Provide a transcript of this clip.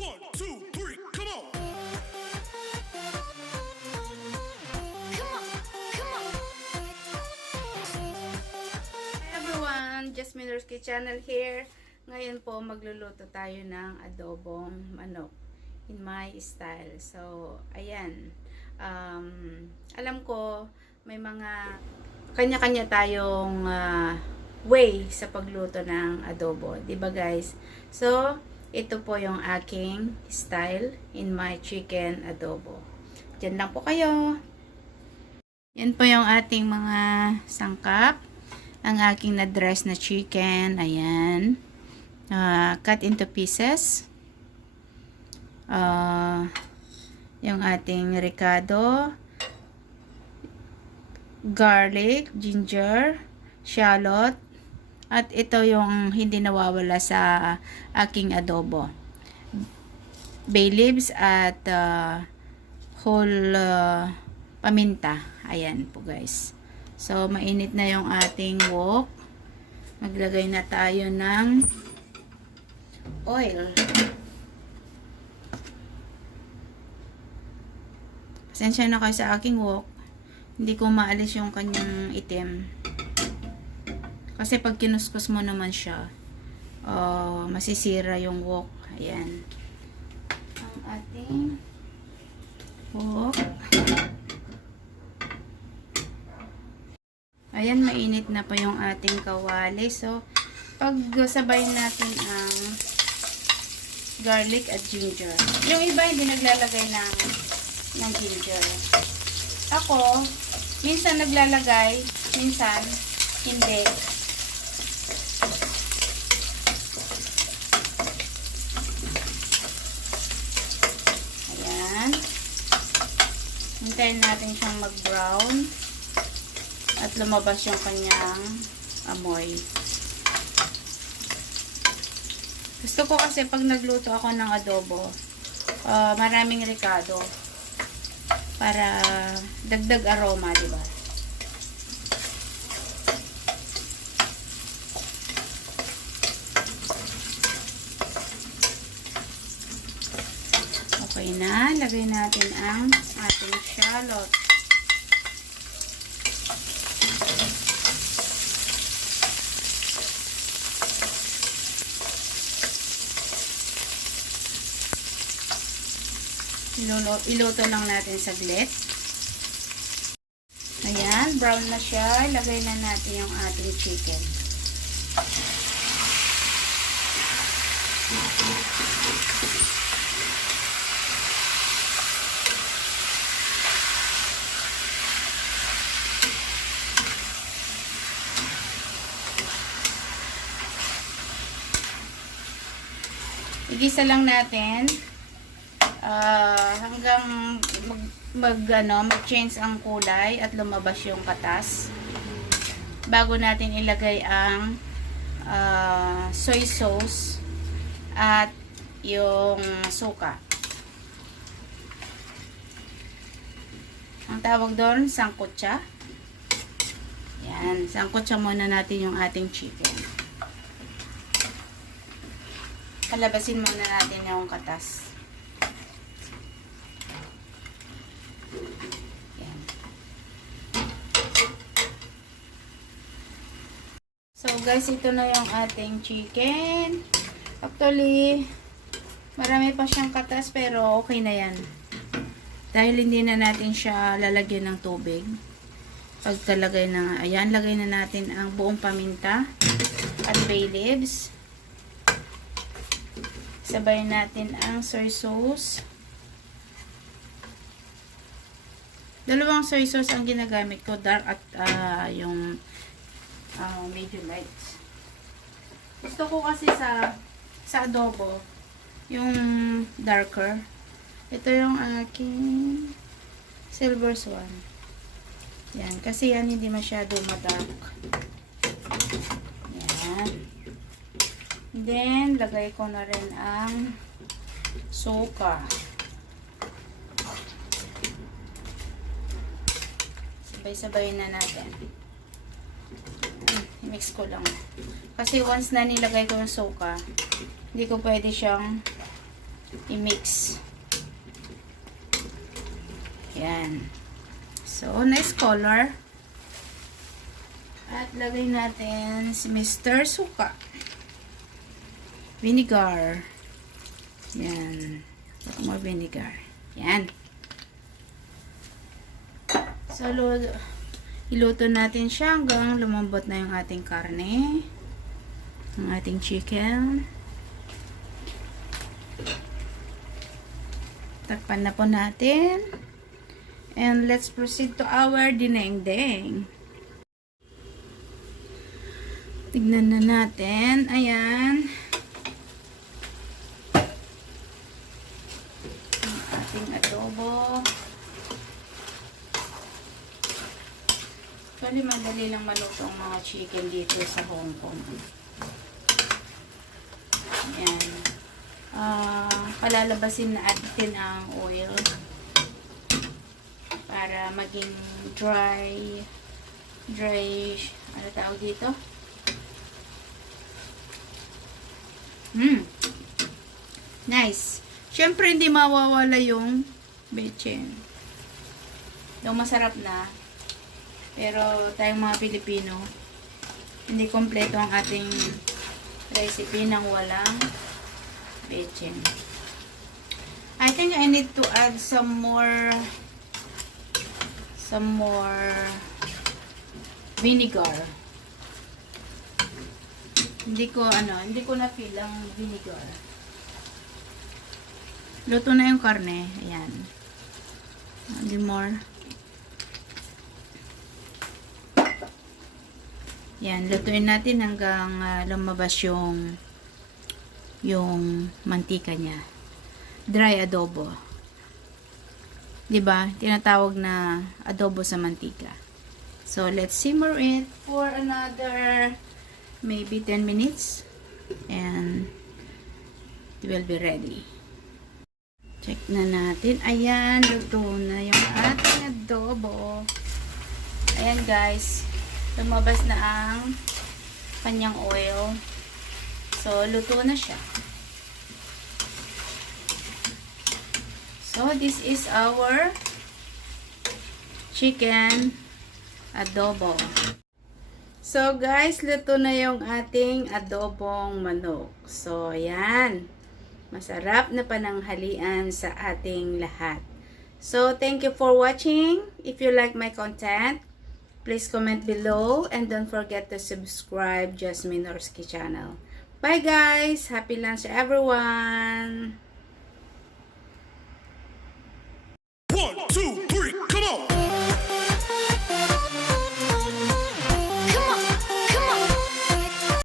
One, two, three, come on! Hi everyone, Justme Norsky channel here. Ngayon po magluluto tayo ng adobong manok in my style. So, ayan. Alam ko may mga kanya-kanya tayong way sa pagluto ng adobo, 'di ba guys? So, ito po yung aking style in my chicken adobo. Diyan lang po kayo. Yan po yung ating mga sangkap. Ang aking na-dress na chicken. Ayan. Cut into pieces. Yung ating ricado. Garlic, ginger, shallot. At ito yung hindi nawawala sa aking adobo. Bay leaves at whole paminta. Ayan po guys. So, mainit na yung ating wok. Maglagay na tayo ng oil. Pasensya na kayo sa aking wok. Hindi ko maalis yung kanyang itim. Kasi pag kinuskus mo naman siya, masisira yung wok. Ayan. Ang ating wok. Ayan, mainit na pa yung ating kawali. So, pagsabay natin ang garlic at ginger. Yung iba hindi naglalagay ng ginger. Ako, minsan naglalagay, minsan hindi. Ayan. Hintayin natin siyang mag-brown. At lumabas yung kanyang amoy. Gusto ko kasi pag nagluto ako ng adobo, maraming ricado. Para dagdag aroma, di ba? Okay na. Lagay natin ang ating shallot. Iluto lang natin saglit. Ayan, brown na siya. Lagay na natin yung ating chicken. Igisa lang natin hanggang mag-change ang kulay at lumabas yung katas bago natin ilagay ang soy sauce at yung suka. Ang tawag doon, sangkutsa. Yan, sangkutsa muna natin yung ating chicken. Palabasin muna natin yung katas. So guys, ito na yung ating chicken. Actually, marami pa siyang katas pero okay na yan. Dahil hindi na natin siya lalagyan ng tubig. Pagkalagay na, ayan, lagay na natin ang buong paminta at bay leaves. Sabay natin ang soy sauce. Dalawang soy sauce ang ginagamit ko, dark at yung medium light. Gusto ko kasi sa adobo yung darker. Ito yung aking silver swan. Yan, kasi yan hindi masyado madark. Yan. Then lagay ko na rin ang suka. Sabay-sabay na natin. Mix ko lang. Kasi once na nilagay ko yung suka, hindi ko pwede siyang i-mix. Yan. So, nice color. At lagay natin si Mr. Suka. Vinegar. Yan. More vinegar. Yan. So, iluto natin siya hanggang lumambot na yung ating karne. Ang ating chicken. Takpan na po natin. And let's proceed to our dinengdeng. Tignan na natin. Ayan. Ang ating adobo. Actually, madali lang maluto ang mga chicken dito sa Hong Kong. Ayan. Palalabasin na natin ang oil para maging dry, ano tawag dito? Nice. Siyempre, hindi mawawala yung bechin. Though masarap na. Pero, tayong mga Pilipino, hindi kompleto ang ating recipe nang walang bechin. I think I need to add some more vinegar. Hindi ko na feel ang vinegar. Luto na yung karne. Ayan. Hindi more. Yan, lutuin natin hanggang lumabas yung mantika niya. Dry adobo. 'Di ba? Tinatawag na adobo sa mantika. So, let's simmer it for another maybe 10 minutes and it will be ready. Check na natin. Ayan, luto na yung ating adobo. Ayan guys, lumabas na ang kanyang oil. So, luto na siya. So, this is our chicken adobo. So, guys, luto na yung ating adobong manok. So, ayan. Masarap na pananghalian sa ating lahat. So, thank you for watching. If you like my content, please comment below and don't forget to subscribe Justme Norsky channel. Bye guys! Happy lunch everyone! 1, 2.